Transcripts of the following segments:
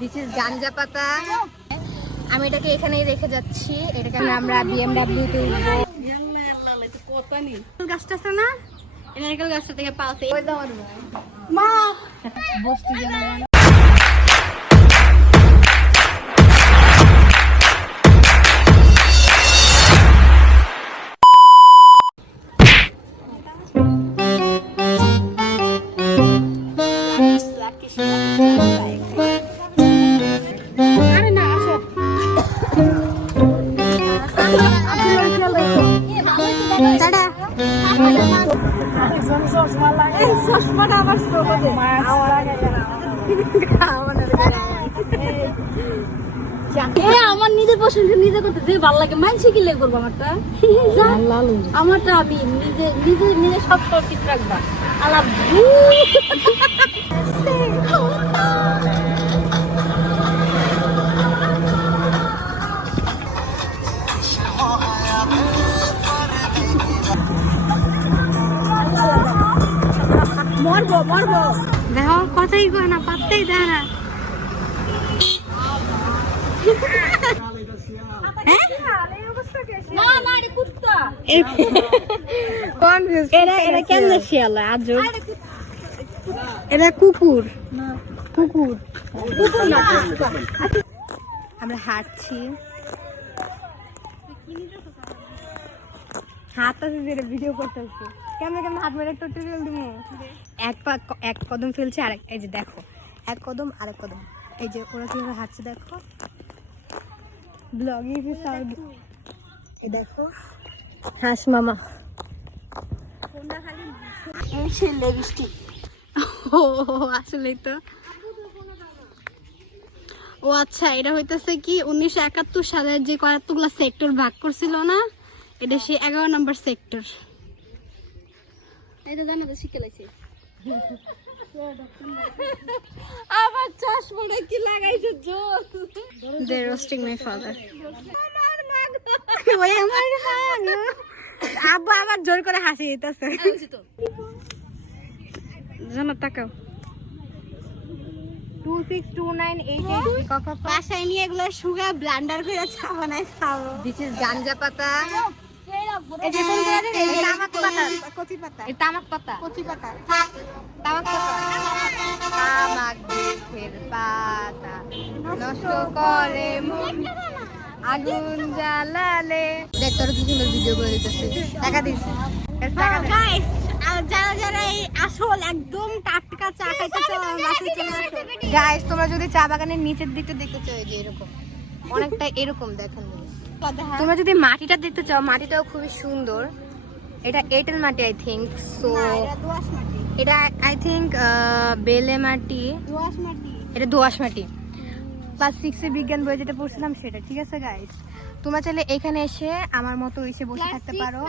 This is গাঞ্জা পাতা। আমি এটাকে এখানেই রেখে যাচ্ছি। এটাকে আমরা BMW তে উঠবো। গাছটা আছে না, নারকেল গাছটা থেকে পাওয়া মা বসতে যাবে। আমার নিজের প্রশংসা নিজে করতে যে ভালো লাগে, মানছি কি লেগে করবো আমারটা আমি নিজে নিজে নিজে সব ঠিক রাখবা। আলাপ মরবো মরবো দেখো কথাই কয় না, পাত্তাই দেয় না। কুকুর কুকুর আমরা হাঁটছি, হাঁটতেছি, ভিডিও করতেছি। কেমন কেমন হাত মেরে টোটাল তুমি এক কদম ফেলছে, আর এই যে দেখো এক কদম আরেক কদম, এই যে ওরা কিভাবে হাঁটছে দেখো। ব্লগিং সাউন্ড এই দেখো হাঁস মামা। ও আসলেই তো। ও আচ্ছা, এটা হইতেছে কি 1971 সালের যে কতগুলা সেক্টর ভাগ করছিল না, এটা সে 11 নম্বর সেক্টর। এটা জানো তো শিখে লাইছে। আবার চশমাটা কি লাগাইছে জোর। দে রোস্টিং মাই ফাদার। ওই আমার মা আব্বা আবার জোর করে হাসি দিতেছে। জানো তাকাও 262988 বাসায় নিয়ে এগুলো সুগা ব্লেন্ডার করে চা বানাই খাবো। দিস ইজ গাঞ্জা পাতা। এই যে কোন জায়গায় এই তামাক পাতা, কচি পাতা, এই তামাক পাতা, কচি পাতা, তামাক পাতা, তামাক গাছের পাতা নষ্ট করে মন আগুন জ্বালালে। দেখ তোর কি সুন্দর ভিডিও করে দিতেছিস, টাকা দিস। গাইস যারা যারা এই আসল একদম টাটকা চা খাইতে চাও বাসায় চলে আসো। গাইস তোমরা যদি চা বাগানের নিচের দিকটা দেখতে চাও, এই যে এরকম অনেকটা এরকম দেখেন। তোমরা যদি মাটিটা দেখতে চাও, মাটিটাও খুবই সুন্দর। এটা এঁটেল মাটি আই থিঙ্ক, সো এটা আই থিঙ্ক বেলে মাটি, এটা দোআঁশ মাটি। ক্লাস 6 এ বিজ্ঞান বই যেটা পড়ছিলাম সেটা। ঠিক আছে গাইস, তোমরা চাইলে এখানে এসে আমার মতো এসে বসে থাকতে পারো।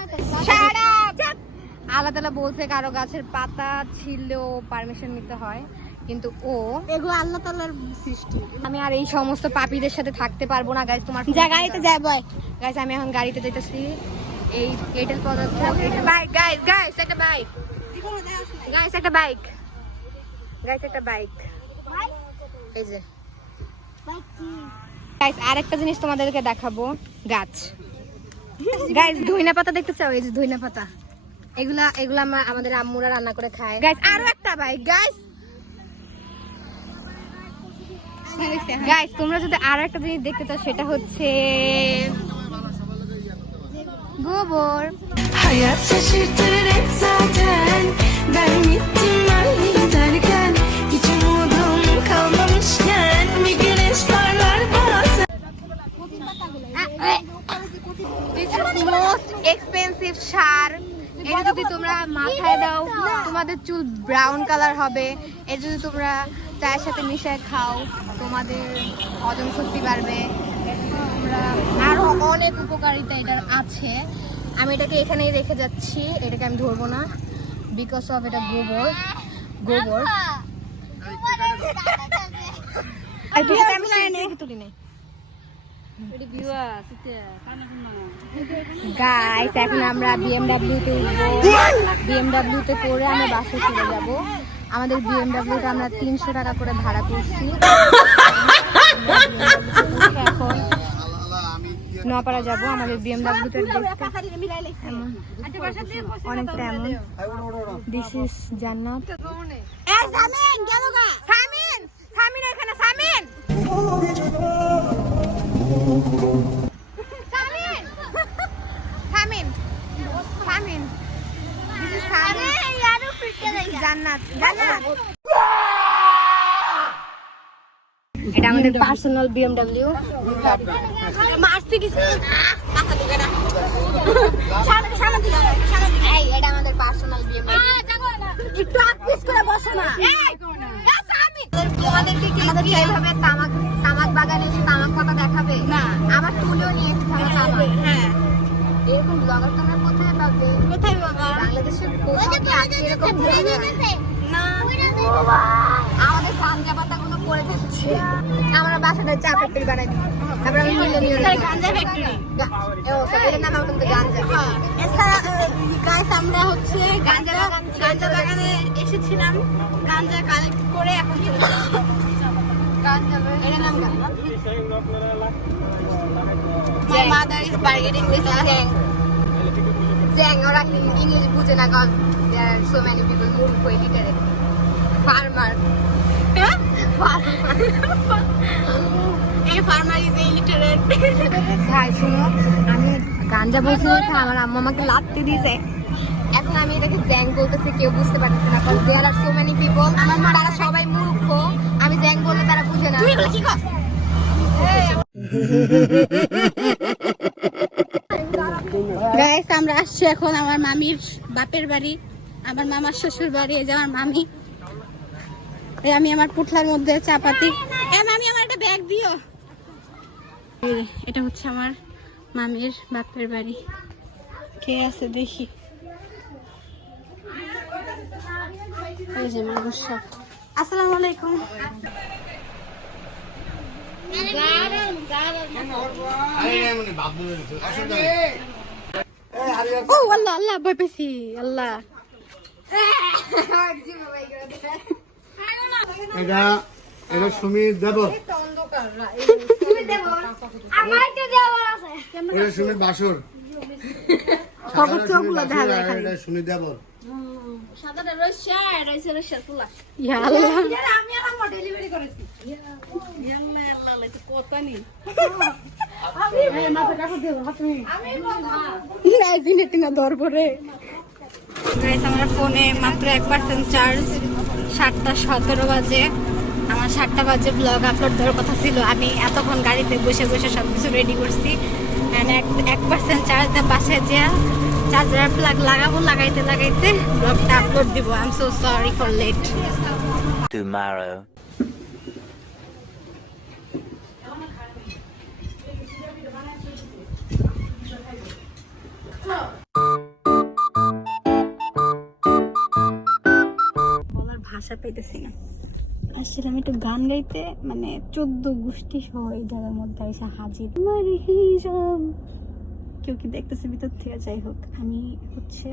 আল্লাহ তাআলা বলছে কারো গাছের পাতা ছিললেও পারমিশন নিতে হয়, কিন্তু ও এগুলো আল্লাহ তাআলার সৃষ্টি। আমি আর এই সমস্ত পাপীদের সাথে থাকতে পারবো না গাইস। তোমার যা গাড়িতে যাই বয় গাইস, আমি এখন গাড়িতে যাইতেছি। এই এটেল পদার্থ একটা বাইক গাইস, গাইস একটা বাইক, গাইস একটা বাইক, গাইস একটা বাইক, এই যে গাইস। আরেকটা জিনিস তোমাদেরকে দেখাবো, গাছ। গাইস ধইনা পাতা দেখতে চাও? এই যে ধইনা পাতা, এগুলা এগুলা আমাদের আম্মুরা রান্না করে খায় গাইস। আরো একটা বাইক গাইস। গাইস তোমরা যদি আরো একটা জিনিস দেখতে চাও, সেটা হচ্ছে গোবর। Hayat şaşırtır hep zaten. Ben gittim derken hiç umudum kalmamışken bir güneş parlar bazen. This is most expensive সার। এটা যদি তোমরা মাথায় দাও তোমাদের চুল ব্রাউন কালার হবে। এটা যদি তোমরা চায়ের সাথে মিশিয়ে খাও তোমাদের হজম শক্তি বাড়বে। তোমরা আরো অনেক উপকারিতা এটার আছে। আমি এটাকে এখানেই রেখে যাচ্ছি, এটাকে আমি ধরবো না বিকজ অফ এটা গোবর। গোবর গাইস, এখন আমরা BMW তে উঠবো। BMW তে করে আমরা বাসে চলে যাব। আমাদের বিএমডব্লিউটা আমরা 300 টাকা করে ভাড়া করছি। এখন নোয়াপাড়া যাবো আমাদের বিএমডব্লিউটা দেখতে। অনেকটা এমন। দিস ইজ জান্নাত। এটা আমাদের পার্সোনাল বিএমডব্লিউ। এটা আমাদের পার্সোনাল বিএমডব্লিউ। একটু আটপিস করে বসো না। তোমাদেরকে কি এইভাবে তামাক বাগানে এসে তামাক পাতা দেখাবে না? আবার তুলেও নিয়ে হ্যাঁ, এরকম ব্লগার তোমরা কোথায় পাবে? কোথায় বাবা? বাংলাদেশে কোথাও কি আছে এরকম না? আমাদের গাঞ্জা পাতাগুলো পড়ে যাচ্ছে। আমরা বাসাটা চা ফ্যাক্টরি বানাই দিই। তারপর আমি মিলিয়নিয়ার গাঞ্জা ফ্যাক্টরি। ও সবাই নাম আমার কিন্তু গাঞ্জা। এছাড়া গাইস আমরা হচ্ছে গাঞ্জা বাগানে এসেছিলাম গাঞ্জা কালেক্ট করে এখন গাঞ্জা এর নাম গাঞ্জা। My mother is bargaining with Zhang. Zhang, ওরা English বুঝে না কারণ there are so many people who are illiterate. Farmer. Farmer is illiterate. ভাই শুনো, আমি গাঞ্জা বলছি আমার আম্মা আমাকে লাত্তি দিয়েছে। এখন আমি এটাকে জ্যাং বলতেছি, কেউ বুঝতে পারতেছে না কারণ there are so many people. তারা সবাই মূর্খ। আমি জ্যাং বললে তারা বুঝে না। তুই এগুলো কি কর? গাইস আমরা আসছি এখন আমার মামির বাপের বাড়ি, আমার মামার শ্বশুর বাড়ি। এই যে আমার মামি। আমি আমার পুটলার মধ্যে চাপাতি। মামি আমার একটা ব্যাগ দিও। এটা হচ্ছে আমার মামির বাপের বাড়ি। কে আছে দেখি। এই যে মানুষ সব। আসসালামু আলাইকুম। ও আল্লাহ আল্লাহ ভয় পেয়েছি আল্লাহ। এটা সুমিত দেবর। সুমিত বাসর। সুমিত দেবর। আমার ফোনে মাত্র 1% চার্জ। 7:17 বাজে। আমার 7টা বাজে ব্লগ আপলোড দেওয়ার কথা ছিল। আমি এতক্ষণ গাড়িতে বসে বসে সবকিছু রেডি করছি। 1% চার্জ দিয়ে বাসে যে চার্জার প্লাগ লাগাবো, লাগাইতে লাগাইতে ব্লগটা আপলোড দিব। I am so sorry for late. Tomorrow. ভাষা পাইতেছি না। আসছিলাম একটু গান গাইতে, মানে 14 গোষ্ঠী সহ এই জায়গার মধ্যে এসে হাজির। কেউ কি দেখতেছে ভিতর থেকে? যাই হোক, আমি হচ্ছে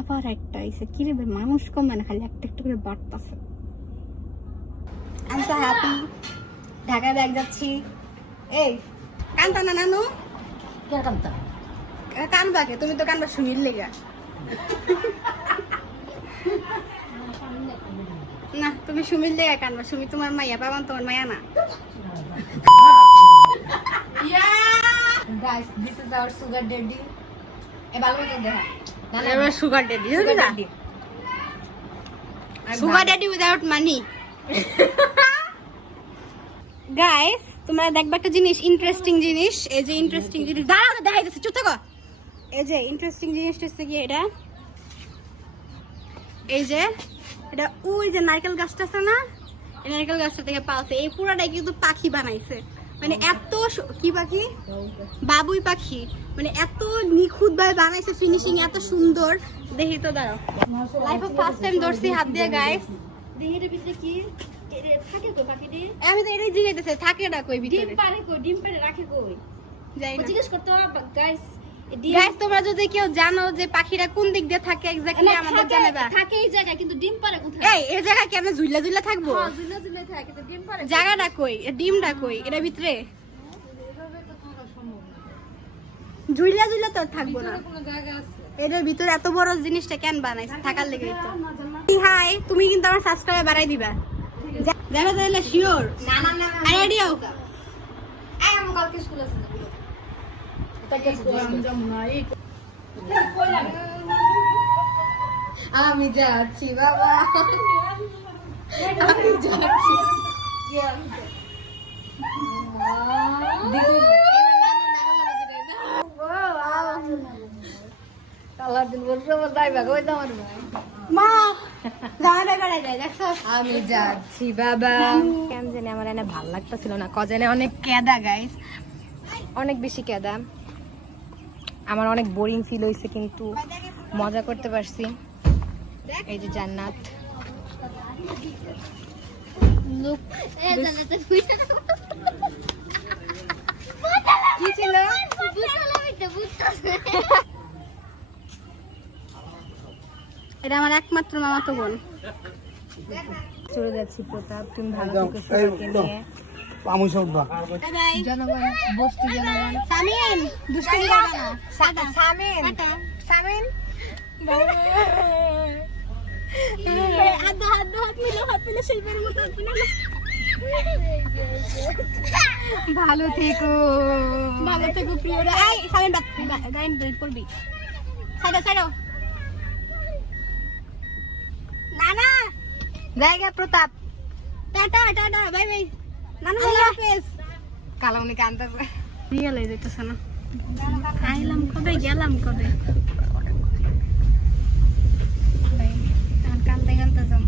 আবার একটা এসে কিরে ভাই মানুষ কম, মানে খালি একটা একটা করে বাড়তেছে। আমি তো হ্যাপি। ঢাকায় ব্যাগ যাচ্ছি। এই কানতা না নানু? কে কানতা? কানবাকে তুমি তো কানবা শুনির লেগা। না তুমি সুমির লেগে কানবা। সুমি তোমার মাইয়া, পাবান তোমার মাইয়া না। Guys, this is our sugar daddy. এ ভালো করে দেখা। না sugar daddy. Sugar daddy without মানি। গাইস তোমরা দেখবা একটা জিনিস, ইন্টারেস্টিং জিনিস। এই যে ইন্টারেস্টিং জিনিস দাঁড়াও দেখাইতেছি, চুপ থাকো। এই যে ইন্টারেস্টিং জিনিসটা হচ্ছে কি এটা, এই যে এটা ওই যে নারকেল গাছটা আছে না, এই নারকেল গাছটা থেকে পাওয়া। এই পুরাটাই কিন্তু পাখি বানাইছে। মানে এত কি পাখি? বাবুই পাখি। মানে এত নিখুঁত ভাবে বানাইছে, ফিনিশিং এত সুন্দর। দেখি তো দাঁড়াও, লাইফে ফার্স্ট টাইম ধরছি হাত দিয়ে। গাইস দেখি এর ভিতরে কি থাকে কই পাখিটি? আমি তো এটাই জিজ্ঞাসা থাকে না কই ভিতরে। ডিম পারে কই? ডিম পারে রাখে কই? যাই না, জিজ্ঞেস করতে হবে। গাইস গাইস তোমরা যদি কেউ জানো যে পাখিরা কোন দিক দিয়ে থাকে এক্স্যাক্টলি আমাদের জানাবা। থাকে এই জায়গায় কিন্তু ডিম পারে কোথায়? এই জায়গা কি আমরা ঝুইলা ঝুইলা থাকবো? হ্যাঁ ঝুলে ঝুলে থাকে কিন্তু ডিম পারে। জায়গাটা কই? ডিমটা কই? এর ভিতরে ঝুইলা ঝুইলা তো থাকবো না। কোনো জায়গা আছে? এটার ভিতরে এত বড় জিনিসটা কেন বানাইছে? থাকার লেগেই তো। হাই, তুমি কিন্তু আমার সাবস্ক্রাইব বাড়াই দিবা। যাবে তাহলে শিওর। না না না আরে রেডি হও। এই আমি কালকে স্কুল আছে। আমি যাচ্ছি বাবা, আমি যাচ্ছি। মা গানে গাড়াই যায় দেখছো? আমি যাচ্ছি বাবা। কেন জানি আমার এনে ভাল লাগতেছিল না, কজনে অনেক কেদা গাইস, অনেক বেশি কেদা। আমার অনেক বোরিং ফিল হয়েছে কিন্তু মজা করতে পারছি। এই যে জান্নাত লুক কি ছিল? এটা আমার একমাত্র মামাতো বোন। চলে যাচ্ছি প্রতাপ, তুমি ভালো থেকো সবাইকে নিয়ে। জনগণ, বস্তি জনগণ। সামিন দুষ্টুমি করবে না। সামিন সামিন ভালো থেকো, ভালো থেকো প্রিয়রা। এই সামিন গাইন বেল করবি। সাইডো সাইডো। না না জায়গা Pratap. Tata tata bye bye. নানু আল্লাহ হাফেজ। কালো উনি কান্দাছে। রিয়েলাই যাইতেছে না। আইলাম কবে গেলাম কবে? কান্দতে কান্দতে যাম।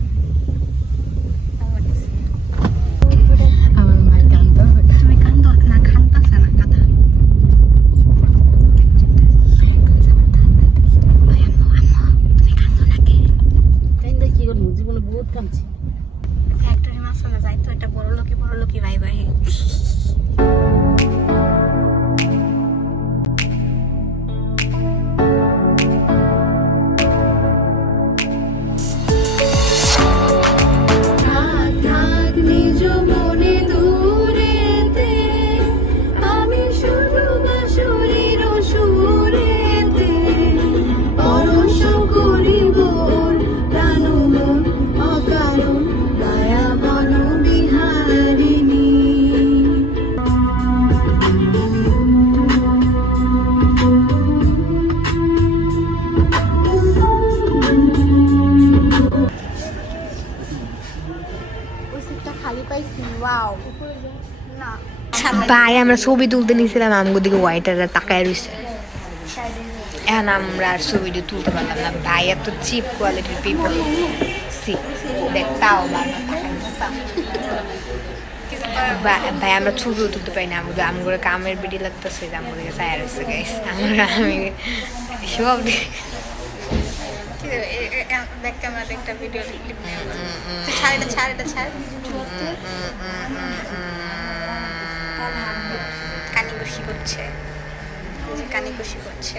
আমার মায়ের কান্দতে। তুমি কান্দো না, কান্দতেছে না কথা। তুমি কান্দো নাকি? কাইন্দা কি করব? জীবনে বহুত কাঁদছি। ফ্যাক্টরি মাসলে যাই তো, এটা বড় লোকি ভাই ভাই। ভাই আমরা ছবি তুলতে নিয়েছিলাম, আমগো দিকে ওয়াইটাররা তাকায় রয়েছে। এখন আমরা আর ছবিটা তুলতে পারলাম না। ভাই এত চিপ কোয়ালিটির পিপল। সি দেখতাও ভাই আমরা ছবিও তুলতে পারি না। আমগুলো কামের বিডি লাগতেছে, আমগুলো চায়া রয়েছে গাইস। আমরা আমি সব দেখ ক্যামেরা একটা ভিডিও ক্লিপ ছাড় কানি কুশি করছে।